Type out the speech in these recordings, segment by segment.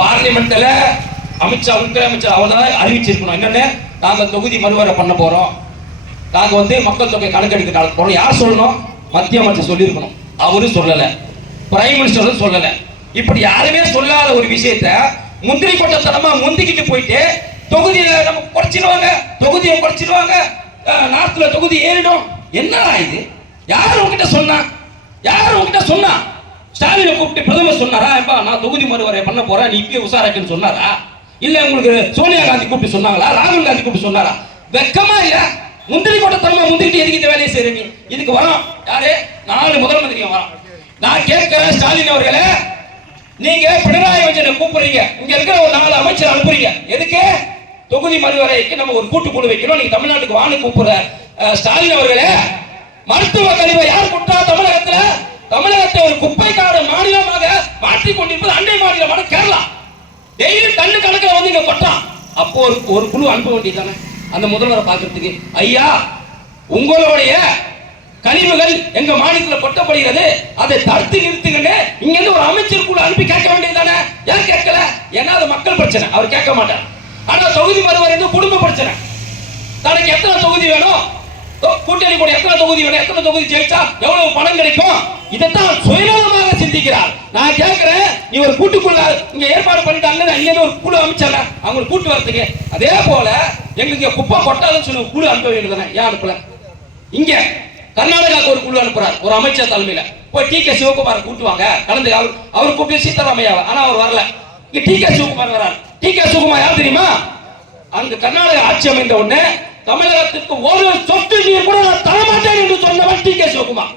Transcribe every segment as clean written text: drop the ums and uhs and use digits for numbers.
பார்லிமெண்ட்ல அமித்ஷா உள்துறை அமைச்சர் அவர் தான் அறிவிச்சிருக்கணும். என்னன்னு, நாங்க தொகுதி மறுவரை பண்ண போறோம், நாங்க மக்கள் தொகை கணக்கெடுக்க நடத்த போறோம். யார் சொல்லணும்? மத்திய அமைச்சர் சொல்லியிருக்கணும். அவரும் சொல்லல, பிரைம் மினிஸ்டரும் சொல்லல. இப்படி யாருமே சொல்லாத ஒரு விஷயத்த முந்திரி கொட்டத்தனமா முந்திக்கிட்டு போயிட்டு தொகுதியை நம்ம குறைச்சிடுவாங்க, தொகுதியை குறைச்சிடுவாங்க, நார்த்ல தொகுதி ஏறிடும். என்னடா இது? யார் உங்ககிட்ட சொன்னா? யார் உங்ககிட்ட சொன்னா? ஸ்டாலினை கூப்பிட்டு பிரதமர் சொன்னாரா, எப்பா நான் தொகுதி மறுவரை பண்ண போறேன், நீ இப்பயே உசாராக்குன்னு சொன்னாரா? இல்ல உங்களுக்கு சோனியா காந்தி கூப்பிட்டு சொன்னாங்களா, ராகுல் காந்தி கூப்பிட்டு சொன்னாரா? வெக்கமா இல்ல? முந்திரி கொட்டத்தனமா முந்திரிட்டு எதுக்கு இந்த வேலையை செய்றீங்க? இதுக்கு வரோம் யாரு? 4 முதல் மந்திரிங்க வரோம். நான் கேட்கிறேன் ஸ்டாலின் அவர்களே, நீங்க பினராயி விஜயனை கூப்பிடுறீங்க, இங்க இருக்கிற ஒரு 4 அமைச்சர் அனுப்புறீங்க, எதுக்கு? தொகுதி மறுவரைக்கு நம்ம ஒரு கூட்டுக்குழு வைக்கணும், நீங்க தமிழ்நாட்டுக்கு வான்னு கூப்பிடுற ஸ்டாலின் அவர்களே, மருத்துவ கழிவை யார் கொடுத்தா? தமிழகத்துல தமிழகத்தை ஒரு குப்பை காடு மாநிலமாக மாற்றிக் கொண்டிருப்பது அண்டை மாநிலமான கேரளா. டெய்லி டன்னு கணக்கில் இங்க கொட்டான். அப்போ ஒரு குழு அனுப்ப வேண்டியதானே அந்த முதல்வரை பார்க்கறதுக்கு? ஐயா, உங்களுடைய கழிவுகள் எங்க மாநிலத்தில் கொட்டப்படுகிறது, அதை தடுத்து நிறுத்துங்கன்னு இங்க இருந்து ஒரு அமைச்சர் குழு அனுப்பி கேட்க வேண்டியதானே? ஏன் கேட்கல? ஏன்னா அது மக்கள் பிரச்சனை, அவர் கேட்க மாட்டார். ஆனா தொகுதி மறுவரை குடும்ப பிரச்சனை. தனக்கு எத்தனை தொகுதி வேணும், கூட்டணி கூட எத்தனை தொகுதி வேணும், எத்தனை தொகுதி ஜெயிச்சா எவ்வளவு பணம் கிடைக்கும், இதைத்தான் சுயநலமாக சிந்திக்கிறார். நான் கேட்கிறேன், நீ ஒரு கூட்டுக்குள்ள இங்க ஏற்பாடு பண்ணிட்டாங்க, இங்க ஒரு குழு அமைச்சாங்க, அவங்க கூட்டு வரதுக்கு. அதே போல எங்களுக்கு குப்பை கொட்டாதுன்னு சொல்லி குழு அனுப்ப வேண்டியதானே? ஏன் அனுப்பல? இங்க கர்நாடகாவுக்கு ஒரு குழு அனுப்புறாரு, ஒரு அமைச்சர் தலைமையில போய் டி.கே. சிவகுமார் கூட்டுவாங்க கலந்து. அவர் கூப்பிட்டு சீதாராமையாவை, ஆனா அவர் வரல. இங்க டி.கே. சிவகுமார் வராரு. டி.கே. சிவகுமார் யார் தெரியுமா? அங்க கர்நாடக ஆட்சி அமைந்த உடனே தமிழகத்துக்கு ஒரு சொட்டு நீர் கூட நான் தரமாட்டேன் என்று சொன்னவன் டி.கே. சிவகுமார்.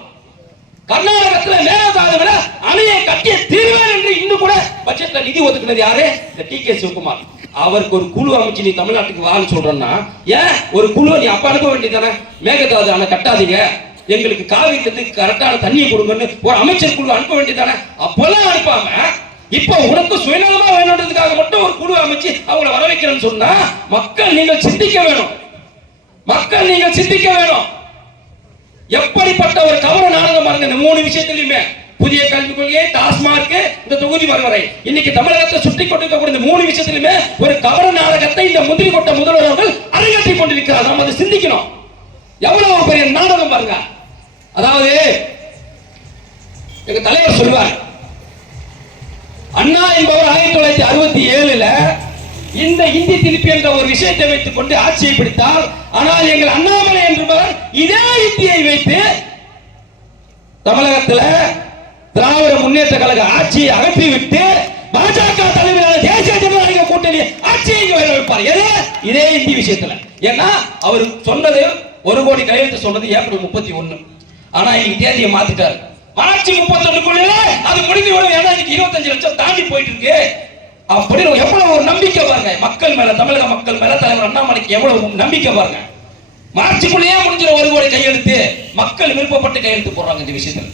கர்நாடகத்தில் மேகதாதுவில அணையை கட்டிய தீர்வேன் என்று இன்னும் கூட பட்ஜெட்ல நிதி ஒதுக்குனது யாரு? இந்த டி.கே. சிவகுமார். அவருக்கு ஒரு குழு அமைச்சு நீ தமிழ்நாட்டுக்கு வான்னு சொல்றன்னா, ஏன் ஒரு குழு நீ அப்ப அனுப்ப வேண்டியதானே? மேகதாது அணை கட்டாதீங்க, எங்களுக்கு காவிரிக்கு கரெக்டான தண்ணியை கொடுங்கன்னு ஒரு அமைச்சர் குழு அனுப்ப வேண்டியதானே? அப்பெல்லாம் அனுப்பாம இப்ப உனக்கு சுயநலமா வேணுன்றதுக்காக மட்டும் ஒரு குழு அமைச்சு அவங்கள வர வைக்கிறேன்னு சொன்னா, மக்கள் நீங்கள் சிந்திக்க வேணும். மக்கள் நீங்கள் சிந்திக்க வேணும். எப்படிப்பட்ட ஒரு கவன நாடகம் பாருங்க இந்த 3 விஷயத்திலுமே. புதிய கல்விக் கொள்கை, டாஸ்மார்க், இந்த தொகுதி மறுவரை, இன்னைக்கு தமிழகத்தை சுற்றி கொண்டிருக்கக்கூடிய இந்த 3 விஷயத்திலுமே ஒரு கவன நாடகத்தை இந்த முந்திரி கொட்ட முதல்வர் அவர்கள் அரங்கேற்றிக் கொண்டிருக்கிறார். நாம் அதை சிந்திக்கணும். எவ்வளவு பெரிய நாடகம் பாருங்க. அதாவது எங்க தலைவர் சொல்வார், அண்ணா என்பவர் 1967 இந்த இந்தி திருப்பி என்ற ஒரு விஷயத்தை வைத்துக் கொண்டு ஆட்சியை பிடித்தால், ஆனால் எங்கள் அண்ணாமலை என்பவர் இதே இந்தியை வைத்து தமிழகத்தில் திராவிட முன்னேற்ற கழக ஆட்சியை அகற்றிவிட்டு பாஜக தலைமையிலான தேசிய ஜனநாயக கூட்டணி ஆட்சியை வர வைப்பார். இதே இந்தி விஷயத்துல. ஏன்னா அவர் சொன்னது 1 கோடி கையெழுத்து சொன்னது ஏப்ரல் 31. ஆனா இன்னைக்கு தேதியை மாத்திட்டாரு. மார்ச் 31க்குள்ள அது முடிந்து விடும். ஏன்னா இன்னைக்கு 25 லட்சம் தாண்டி போயிட்டு இருக்கு. அப்படி எவ்வளவு ஒரு நம்பிக்கை பாருங்க மக்கள் மேல, தமிழக மக்கள் மேல, தலைவர் அண்ணாமலைக்கு எவ்வளவு நம்பிக்கை பாருங்க. மார்ச்சுக்குள்ளேயே முடிஞ்சிடும் 1 கோடி கையெழுத்து. மக்கள் விருப்பப்பட்டு கையெழுத்து போடுறாங்க இந்த விஷயத்துல.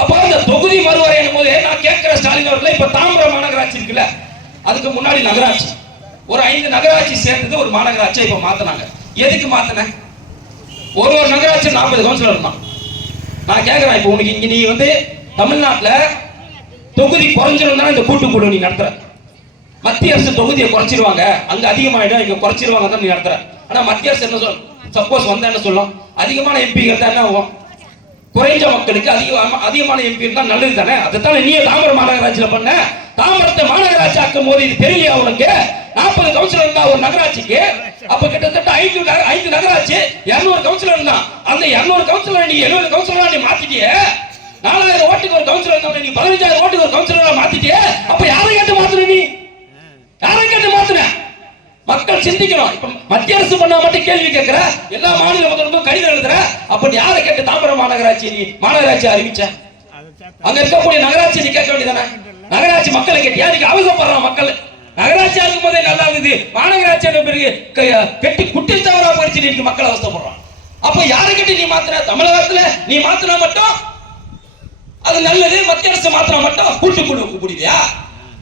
அப்ப இந்த தொகுதி மறுவரை போது நான் கேட்கிற ஸ்டாலின் அவர்கள், இப்ப தாம்பரம் மாநகராட்சி இருக்குல்ல, அதுக்கு முன்னாடி நகராட்சி ஒரு 5 நகராட்சி சேர்ந்தது ஒரு மாநகராட்சி இப்ப மாத்தினாங்க. எதுக்கு மாத்தின? ஒரு நகராட்சி 40 கவுன்சிலர் இருந்தான். நான் கேட்கிறேன், இப்ப உனக்கு இங்க நீ தமிழ்நாட்டில் தொகுதி குறைஞ்சிரும் தானே இந்த கூட்டுக்குழு நீ நடத்துற. மத்திய அரசு தொகுதியை குறைச்சிருவாங்க, அங்க அதிகமாயிடும், இங்க குறைச்சிருவாங்க தான் நீ நடத்துற. ஆனா மத்திய அரசு என்ன சொல்லும்? சப்போஸ் வந்தா என்ன சொல்லும்? அதிகமான எம்பிகள் தான் என்ன ஆகும்? குறைஞ்ச மக்களுக்கு அதிகமான எம்பி தான் நல்லது தானே. அதைத்தானே நீ தாம்பரம் மாநகராட்சியில பண்ண. தாம்பரத்தை மாநகராட்சி ஆக்கும் போது இது தெரியல அவனுக்கு. 40 கவுன்சிலர் இருந்தா ஒரு நகராட்சிக்கு, அப்ப கிட்டத்தட்ட 5 நகராட்சி 200 கவுன்சிலர் இருந்தா. அந்த 200 கவுன்சிலர் நீ 70 கவுன்சிலரா நீ மாத்திட்டியே. 4000 ஓட்டுக்கு ஒரு கவுன்சிலர் இருந்தா நீ 15000 ஓட்டுக்கு ஒரு கவுன்சிலரா மாத்திட்டியே. அப்ப யாரை கேட்டு மாத்துன? நீ யாரை கேட்டு மாத்துன? மக்கள் சிந்திக்கணும். இப்ப மத்திய அரசு பண்ணா மட்டும் கேள்வி கேட்கிற, எல்லா மாநில முதல்வருக்கும் கடிதம் எழுதுற. அப்ப நீ யாரை கேட்டு தாம்பரம் மாநகராட்சி நீ மாநகராட்சி அறிவிச்ச? அங்க இருக்கக்கூடிய நகராட்சி நீ கேட்க வேண்டியதானே? நகராட்சி மக்களை கேட்டியா? நீங்க அவசரப்படுற மக்கள். நகராட்சி ஆகும் போதே நல்லா இருந்தது, மாநகராட்சி பிறகு கெட்டி குட்டிச்சவரா படிச்சு நீ மக்கள் அவசரப்படுறான். அப்ப யாரை கேட்டு நீ மாத்தின? தமிழகத்துல நீ மாத்தினா மட்டும் அது நல்லது, மத்திய அரசு மாத்தினா மட்டும் கூட்டுக்குழு முடியலையா?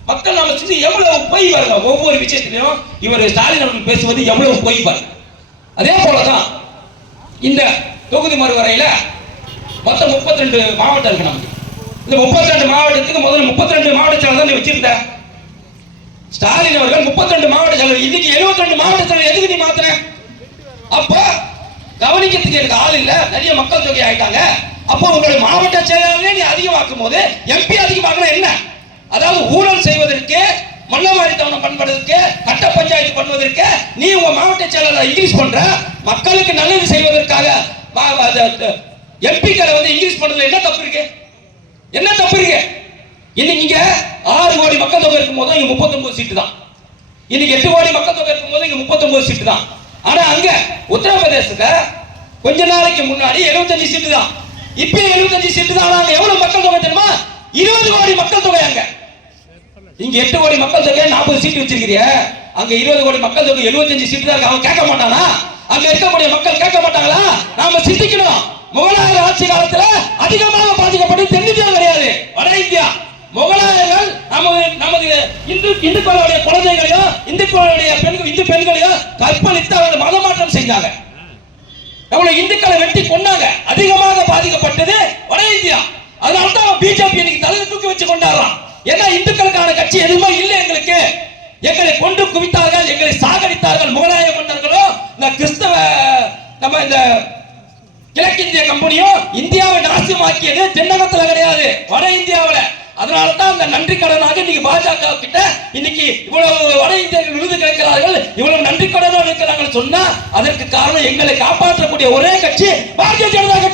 மக்கள் நாம செஞ்சு எவ்வளவு பொய் பாருங்க. ஒவ்வொரு விஷயத்திலையும் இவர் ஸ்டாலின் அவர்கள் பேசுவது எவ்வளவு பொய் பாருங்க. அதே போலதான் இந்த தொகுதி மறுவரையில மொத்தம் 32 மாவட்டம் இருக்கு நமக்கு. இந்த 32 மாவட்டத்துக்கு முதல்ல 32 மாவட்ட செயலர் தான் வச்சிருந்த. ஸ்டாலின் அவர்கள் 32 மாவட்ட செயலர், இன்னைக்கு 72 மாவட்ட செயலர் எதுக்கு நீ மாத்துற? அப்ப கவனிக்கிறதுக்கு எனக்கு ஆள் இல்ல, நிறைய மக்கள் தொகை ஆயிட்டாங்க. அப்போ உங்களுடைய மாவட்ட செயலாளரே நீ அதிகமாக்கும் போது எம்பி அதிகமாக்கணும் என்ன? அதாவது ஊழல் செய்வதற்கு, மல்லவாரித்தவனம் பண்ணுவதற்கு, கட்ட பஞ்சாயத்து பண்ணுவதற்கு நீ உங்க மாவட்ட செயலாளரை இன்க்ரீஸ் பண்ற. மக்களுக்கு நல்லது செய்வதற்காக எம்பிக்களை வந்து இன்க்ரீஸ் பண்றதுல என்ன தப்பு இருக்கு? என்ன தப்பு இருக்கு? இன்னைக்கு இங்க 6 கோடி மக்கள் தொகை இருக்கும் போது இங்க 39 சீட்டு தான். இன்னைக்கு 8 கோடி மக்கள் தொகை இருக்கும் போது இங்க 39 சீட்டு தான். ஆனா அங்க உத்தரப்பிரதேசத்துல கொஞ்ச நாளைக்கு முன்னாடி 75 சீட்டு தான். இப்ப 75 சீட்டு தான். ஆனா எவ்வளவு மக்கள் தொகை தெரியுமா? 20 கோடி மக்கள் தொகை. அங்க இங்க 8 கோடி மக்கள் தொகை 40 சீட்டு வச்சிருக்கிறிய, அங்க 20 கோடி மக்கள் தொகை 75 சீட்டு தான். அவன் கேட்க மாட்டானா? அங்க இருக்கக்கூடிய மக்கள் கேட்க மாட்டாங்களா? நாம சிந்திக்கணும். முகலாய ஆட்சி காலத்துல அதிகமாக பாதிக்கப்பட்டு தென்னிந்தியா கிடையாது, வட இந்தியா. முகலாயர்கள் நமது இந்துக்களுடைய குழந்தைகளையும் இந்துக்களுடைய இந்து பெண்களையும் கற்பழித்து அவர்கள் மதமாற்றம் செஞ்சாங்க. நம்மளுடைய இந்துக்களை வெட்டி கொண்டாங்க. அதிகமாக பாதிக்கப்பட்டது வட இந்தியா. அதனால்தான் பிஜேபி இன்னைக்கு தலையை தூக்கி வச்சு கொண்டாடுறான். ஏன்னா இந்துக்களுக்கான கட்சி எதுவுமே இல்லை எங்களுக்கு. எங்களை கொண்டு குவித்தார்கள், எங்களை சாகடித்தார்கள் முகலாய மன்னர்களும் இந்த கிறிஸ்தவ நம்ம இந்த கிழக்கிந்திய கம்பெனியும் இந்தியாவை நாசமாக்கியது தென்னகத்துல கிடையாது, வட இந்தியாவில. அதனால தான் அந்த நன்றி கடனாக இன்னைக்கு பாஜக கிட்ட இன்னைக்கு இவ்வளவு வட இந்தியர்கள் விருது கிடைக்கிறார்கள், இவ்வளவு நன்றி கடனாக இருக்கிறாங்க சொன்னா அதற்கு காரணம் எங்களை காப்பாற்றக்கூடிய ஒரே கட்சி பாரதிய ஜனதா கட்சி.